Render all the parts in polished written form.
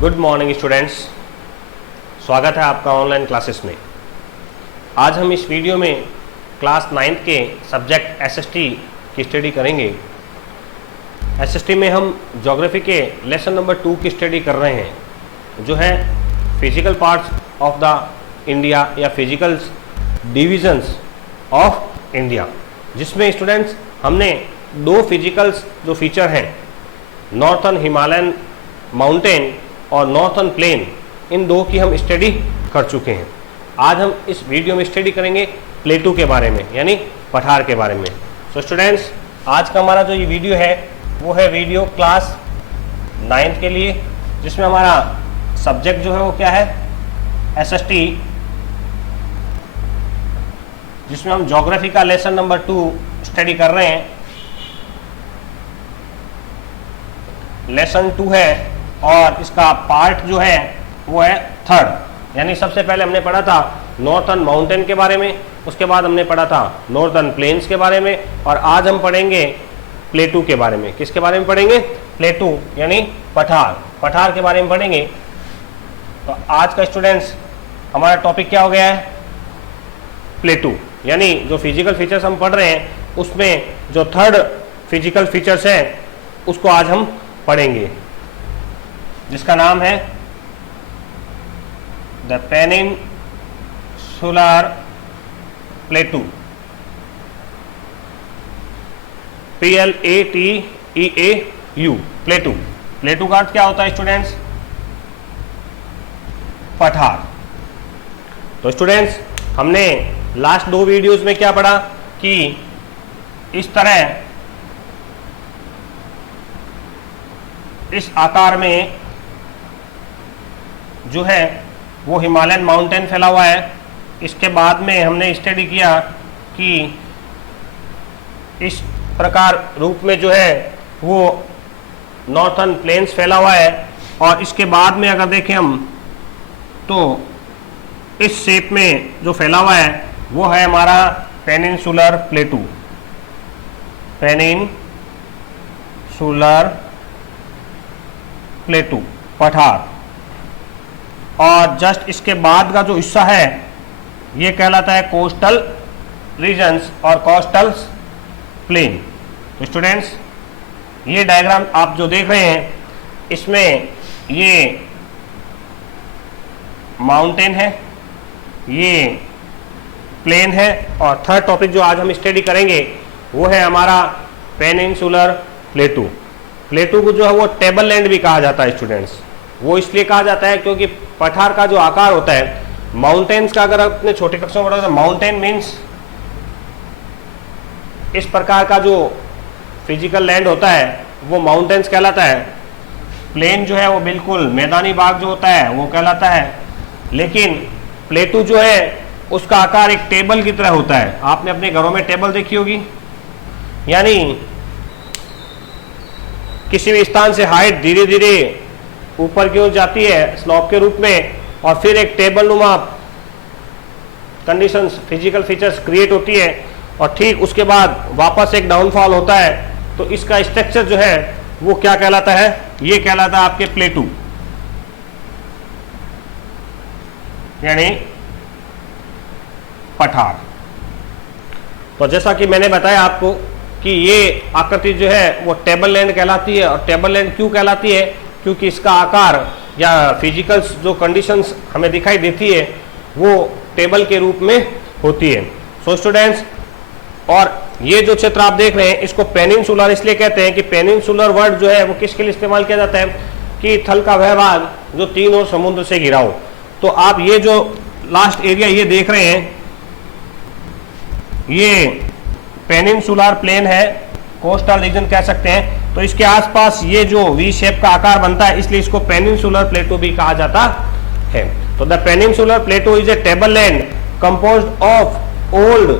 Good morning students, स्वागत है आपका ऑनलाइन क्लासेस में। आज हम इस वीडियो में क्लास 9th के सब्जेक्ट एसएसटी की स्टडी करेंगे। एसएसटी में हम ज्योग्राफी के लेसन नंबर 2 की स्टडी कर रहे हैं, जो है physical parts of the India या फिजिकल डिविजन्स ऑफ इंडिया, जिसमें स्टूडेंट्स हमने दो फिजिकल्स जो फीचर हैं, नॉर्थर्न हिमालयन माउंटेन और नॉर्थर्न प्लेन, इन दो की हम स्टडी कर चुके हैं। आज हम इस वीडियो में स्टडी करेंगे प्लेटू के बारे में, यानी पठार के बारे में। सो स्टूडेंट्स, आज का हमारा जो ये वीडियो है वो है वीडियो क्लास 9th के लिए, जिसमें हमारा सब्जेक्ट जो है वो क्या है, एसएसटी, जिसमें हम ज्योग्राफी का लेसन नंबर 2 स्टडी कर रहे हैं। लेसन 2 है और इसका पार्ट जो है वो है 3rd, यानी सबसे पहले हमने पढ़ा था नॉर्थर्न माउंटेन के बारे में, उसके बाद हमने पढ़ा था नॉर्थर्न प्लेन्स के बारे में, और आज हम पढ़ेंगे प्लेटू के बारे में। किसके बारे में पढ़ेंगे? प्लेटू यानी पठार के बारे में पढ़ेंगे। तो आज का स्टूडेंट्स हमारा टॉपिक क्या हो गया है? प्लेटू, यानी जो फिजिकल फीचर्स हम पढ़ रहे हैं उसमें जो 3rd फिजिकल फीचर्स है उसको आज हम पढ़ेंगे, जिसका नाम है द पेनिनसुलर प्लेटू, PLATEAU, प्लेटू। प्लेटू का अर्थ क्या होता है स्टूडेंट्स? पठार। तो स्टूडेंट्स, हमने लास्ट 2 वीडियोस में क्या पढ़ा कि इस तरह इस आकार में जो है वो हिमालयन माउंटेन फैला हुआ है। इसके बाद में हमने स्टडी किया कि इस प्रकार रूप में जो है वो नॉर्थर्न प्लेन्स फैला हुआ है, और इसके बाद में अगर देखें हम तो इस शेप में जो फैला हुआ है वो है हमारा पेनिनसुलर प्लेटू, पेनिनसुलर प्लेटू, पठार। और जस्ट इसके बाद का जो हिस्सा है ये कहलाता है कोस्टल रीजन्स और कोस्टल प्लेन। तो स्टूडेंट्स, ये डायग्राम आप जो देख रहे हैं इसमें ये माउंटेन है, ये प्लेन है, और 3rd टॉपिक जो आज हम स्टडी करेंगे वो है हमारा पेनिनसुलर प्लेटू। प्लेटू को जो है वो टेबल लैंड भी कहा जाता है स्टूडेंट्स। वो इसलिए कहा जाता है क्योंकि पठार का जो आकार होता है, माउंटेन्स का अगर अपने छोटे कक्षों में पढ़ा तो माउंटेन मीन्स इस प्रकार का जो फिजिकल लैंड होता है वो माउंटेन्स कहलाता है। प्लेन जो है वो बिल्कुल मैदानी भाग जो होता है वो कहलाता है। लेकिन प्लेटू जो है उसका आकार एक टेबल की तरह होता है। आपने अपने घरों में टेबल देखी होगी, यानी किसी भी स्थान से हाइट धीरे धीरे ऊपर की ओर जाती है स्लॉप के रूप में, और फिर एक टेबल नुमा कंडीशंस, फिजिकल फीचर्स क्रिएट होती है, और ठीक उसके बाद वापस एक डाउनफॉल होता है। तो इसका स्ट्रक्चर जो है वो क्या कहलाता है? ये कहलाता है आपके प्लेटू, यानी पठार। तो जैसा कि मैंने बताया आपको कि ये आकृति जो है वो टेबल लैंड कहलाती है। और टेबल लैंड क्यों कहलाती है? क्योंकि इसका आकार या फिजिकल्स जो कंडीशंस हमें दिखाई देती है वो टेबल के रूप में होती है। सो स्टूडेंट्स, और ये जो चित्र आप देख रहे हैं इसको पेनिनसुलर इसलिए कहते हैं कि पेनिनसुलर वर्ड जो है वो किसके लिए इस्तेमाल किया जाता है कि थल का वह भाग जो 3 ओर समुद्र से घिरा हो। तो आप ये जो लास्ट एरिया ये देख रहे हैं ये पेनिनसुलर प्लेन है, कोस्टल रीजन कह सकते हैं। तो इसके आसपास ये जो वी शेप का आकार बनता है, इसलिए इसको पेनिनसुलर प्लेटू भी कहा जाता है। तो the peninsular प्लेटू is a table land composed of old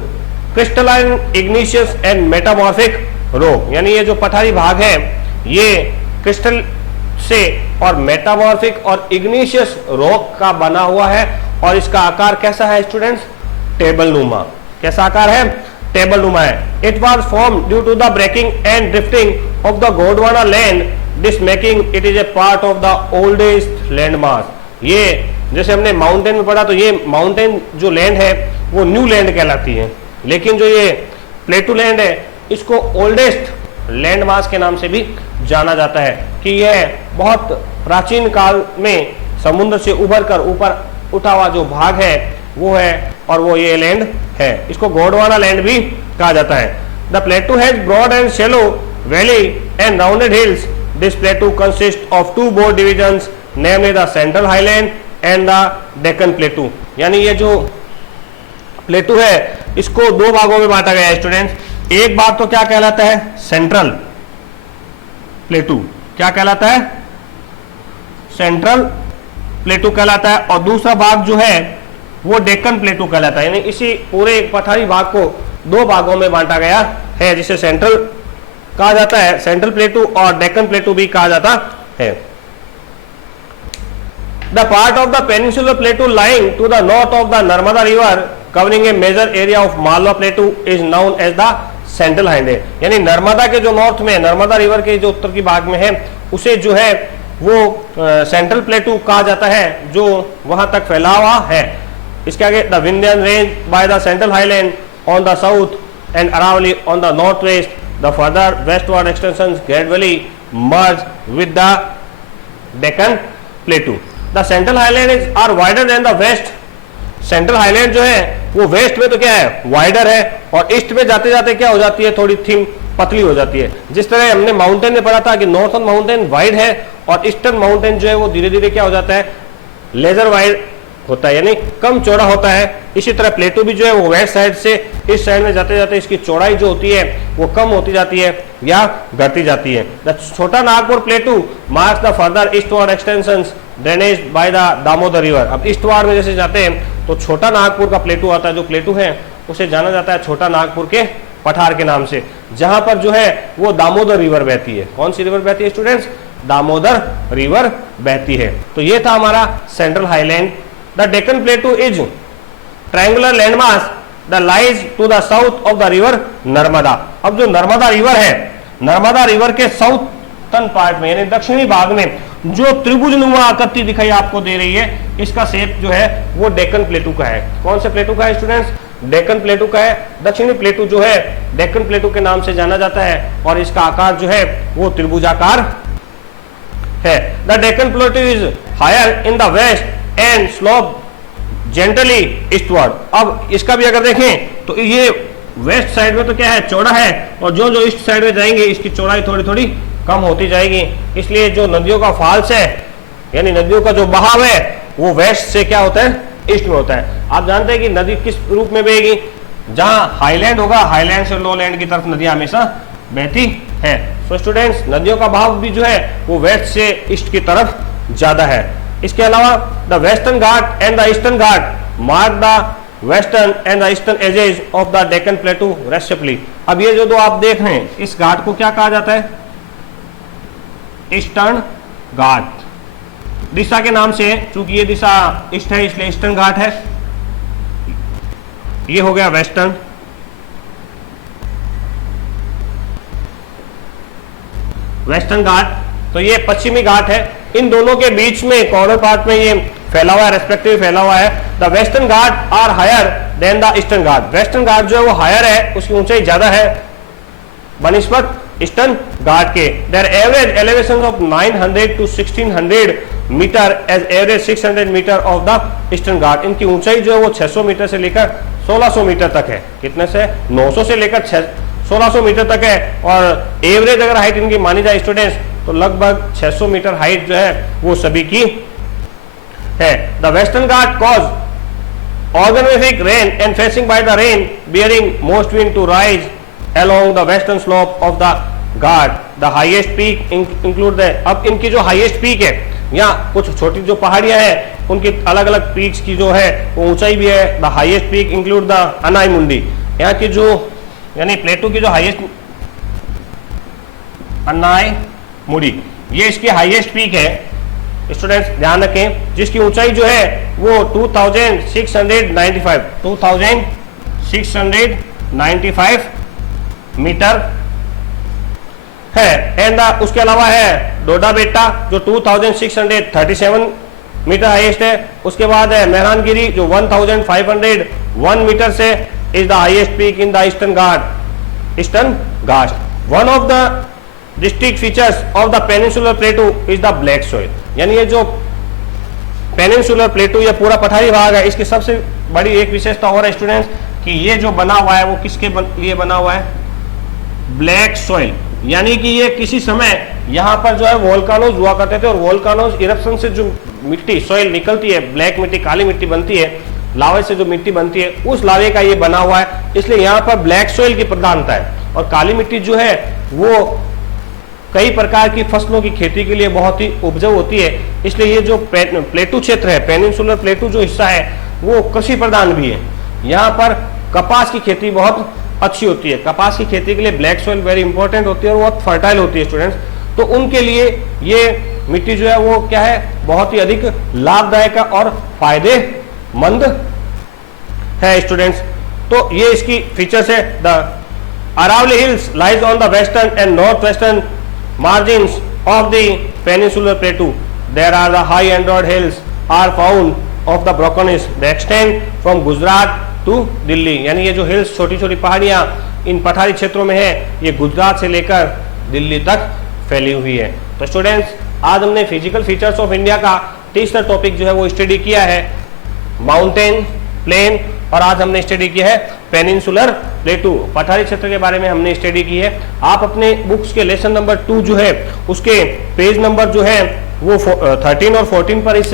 crystalline igneous and metamorphic rock, यानी ये जो पठारी भाग है ये क्रिस्टल से और मेटामॉर्फिक और इग्निशियस रॉक का बना हुआ है। और इसका आकार कैसा है स्टूडेंट्स? टेबल नुमा। कैसा आकार है? टेबल नुमा है। It was form due to the breaking and drifting of the Gondwana land this making it is a part of the oldest land mass. ये जैसे हमने माउंटेन में पढ़ा तो ये माउंटेन जो लैंड है वो न्यू लैंड कहलाती है, लेकिन जो ये प्लेटू लैंड है इसको ओल्डेस्ट लैंड मास के नाम से भी जाना जाता है कि यह बहुत प्राचीन काल में समुद्र से उभर कर ऊपर उठा हुआ जो भाग है वो है, और वो ये लैंड है। इसको गोंडवाना लैंड भी कहा जाता है। The plateau has broad and shallow valley and rounded hills. This plateau consist of two broad divisions namely the central highland and the Deccan plateau. यानी ये जो प्लेटू है इसको दो भागों में बांटा गया है स्टूडेंट्स। एक भाग तो क्या कहलाता है, सेंट्रल प्लेटू, क्या कहलाता है, सेंट्रल प्लेटू कहलाता है, और दूसरा भाग जो है वो डेक्कन प्लेटू कहलाता है। यानी इसी पूरे पठारी भाग को दो भागों में बांटा गया है, जिसे सेंट्रल कहा जाता है, सेंट्रल प्लेटू, और डेक्कन प्लेटू भी कहा जाता है। The part of the peninsular plateau lying to the north of the Narmada river covering a major area of Malwa plateau is known as the central highland. यानी नर्मदा के जो नॉर्थ में, नर्मदा रिवर के जो उत्तर की भाग में है उसे जो है वो सेंट्रल प्लेटू कहा जाता है, जो वहां तक फैला हुआ है। इसके आगे the Vindhyan range by the central highland on the south and Aravalli on the north west. The further westward extensions gradually merge with the Deccan plateau. The central highland is are wider than the west. Central highland जो है वो waste में तो क्या है, wider है, और east में जाते जाते क्या हो जाती है, थोड़ी थिन पतली हो जाती है। जिस तरह हमने माउंटेन में पढ़ा था कि नॉर्थर्न माउंटेन वाइड है और ईस्टर्न माउंटेन जो है वो धीरे धीरे क्या हो जाता है, लेजर वाइड होता है, यानी कम चौड़ा होता है। इसी तरह प्लेटू भी जो है वो वेस्ट साइड से इस साइड में जाते जाते इसकी चौड़ाई जो होती है वो कम होती जाती है या घटती जाती है। द छोटा Nagpur प्लेटू marks the further eastward extensions drainage by the Damodar river. अब ईस्टवर्ड में जैसे जाते हैं तो छोटा नागपुर का प्लेटू आता है, जो प्लेटू है उसे जाना जाता है छोटा नागपुर के पठार के नाम से, जहां पर जो है वो दामोदर रिवर बहती है। कौन सी रिवर बहती है स्टूडेंट्स, दामोदर रिवर बहती है। तो ये था हमारा central highland. The Deccan plateau is triangular landmass the lies to the south of the river Narmada. अब जो नर्मदा रिवर है, नर्मदा रिवर के साउथर्न पार्ट में यानी दक्षिणी भाग में जो त्रिभुज नुमा आकृति दिखाई आपको दे रही है, इसका शेप जो है वो डेक्कन प्लेटू का है। कौन से प्लेटू का है स्टूडेंट्स, डेक्कन प्लेटू का है। दक्षिणी प्लेटू जो है डेक्कन प्लेटू के नाम से जाना जाता है, और इसका आकार जो है वो त्रिभुजाकार है। The Deccan plateau is higher in the west and slope gently eastward. अब इसका भी अगर देखें तो ये वेस्ट साइड में तो क्या है, चौड़ा है, और जो जो ईस्ट साइड में जाएंगे इसकी चौड़ाई थोड़ी थोड़ी कम होती जाएगी। इसलिए जो नदियों का फॉल्स है यानी नदियों का जो बहाव है वो वेस्ट से क्या होता है, ईस्ट में होता है। आप जानते हैं कि नदी किस रूप में बहेगी, जहां हाईलैंड होगा हाईलैंड से लो लैंड की तरफ नदियां हमेशा बहती है। तो स्टूडेंट्स नदियों का बहाव भी जो है वो वेस्ट से ईस्ट की तरफ ज्यादा है। इसके अलावा the western Ghat and the eastern Ghat mark the western and the eastern edges of the Deccan plateau respectively. अब ये जो दो आप देख रहे हैं इस घाट को क्या कहा जाता है, ईस्टर्न घाट। दिशा के नाम से, चूंकि ये दिशा ईस्ट है इसलिए ईस्टर्न घाट है। ये हो गया वेस्टर्न, वेस्टर्न घाट। तो ये पश्चिमी घाट है। इन दोनों के बीच में कॉर्नर पार्ट में ये फैला हुआ है, रेस्पेक्टिव फैला हुआ है। The western Ghat are higher than the eastern Ghat. Western Ghat जो है वो हायर है, उसकी ऊंचाई ज्यादा है बनिस्बत ईस्टर्न घाट के। Their average elevation of 900 to 1600 metre as average 600 metre of the eastern Ghat. इनकी ऊंचाई जो है वो 600 मीटर से लेकर 1600 मीटर तक है। कितने से, 900 से लेकर 1600 मीटर तक है। और एवरेज अगर हाइट इनकी मानी जाए स्टूडेंट्स तो लगभग 600 मीटर हाइट जो है वो सभी की है। The western Ghat cause organic rain and facing by the rain bearing most wind to rise along the western slope of the Ghat. the highest peak include the, अब इनकी जो हाईएस्ट पीक है या कुछ छोटी जो पहाड़ियां हैं उनकी अलग अलग पीक्स की जो है वो ऊंचाई भी है। The highest peak include the Anai Mudi. यहाँ की जो यानी प्लेटू की जो हाईएस्ट अनाई मुंडी, ये इसकी हाईएस्ट पीक है स्टूडेंट्स ध्यान रखें, जिसकी ऊंचाई जो है वो 2695 मीटर है। एंड उसके अलावा है डोडा बेट्टा जो 2637 मीटर हाईएस्ट है। उसके बाद है मेहरानगिरी जो 1501 मीटर से is the highest peak in the eastern Ghat. One of the district features of the peninsular प्लेटू is the black soil, यानी ये जो पेनिनसुलर प्लेटू या पूरा पठारी भाग है, इसकी सबसे बड़ी एक विशेषता और है स्टूडेंट्स कि ये जो बना हुआ है वो किसके लिए बना हुआ है, ब्लैक सॉइल। यानी कि ये किसी समय यहाँ पर जो है वोल्कानोज हुआ करते थे और वोल्कानोज इरप्शन से जो मिट्टी सॉइल निकलती है, ब्लैक मिट्टी काली मिट्टी बनती है, लावे से जो मिट्टी बनती है उस लावे का ये बना हुआ है, इसलिए यहाँ पर ब्लैक सॉइल की प्रधानता है। और काली मिट्टी जो है वो कई प्रकार की फसलों की खेती के लिए बहुत ही उपजाऊ होती है, इसलिए ये जो प्लेटू क्षेत्र है, पेनिनसुलर प्लेटू जो हिस्सा है वो कृषि प्रधान भी है। यहाँ पर कपास की खेती बहुत अच्छी होती है। कपास की खेती के लिए ब्लैक सॉइल वेरी इंपॉर्टेंट होती है और बहुत फर्टाइल होती है स्टूडेंट्स। तो उनके लिए ये मिट्टी जो है वो क्या है, बहुत ही अधिक लाभदायक और फायदेमंद है स्टूडेंट्स। तो ये इसकी फीचर्स है। The Aravalli hills lies on the western and north western margins of the peninsular plateau. There are the high Android hills are found of the Brocanis. They extend from Gujarat to Delhi. यानी ये जो hills छोटी छोटी पहाड़ियाँ इन पठारी क्षेत्रों में है, ये गुजरात से लेकर दिल्ली तक फैली हुई है। तो स्टूडेंट्स आज हमने फिजिकल फीचर्स ऑफ इंडिया का तीसरा टॉपिक जो है वो स्टडी किया है, माउंटेन, प्लेन, और आज हमने स्टडी किया है पेनिनसुलर प्लेटू, पठारी क्षेत्र के बारे में हमने स्टडी की है। आप अपने बुक्स के लेसन नंबर 2 जो है उसके पेज नंबर जो है वो 13 और 14 पर इस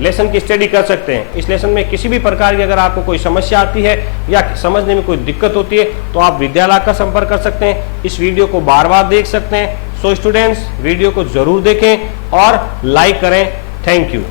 लेसन की स्टडी कर सकते हैं। इस लेसन में किसी भी प्रकार की अगर आपको कोई समस्या आती है या समझने में कोई दिक्कत होती है तो आप विद्यालय का संपर्क कर सकते हैं। इस वीडियो को बार बार देख सकते हैं। सो स्टूडेंट्स वीडियो को जरूर देखें और लाइक करें। Thank you.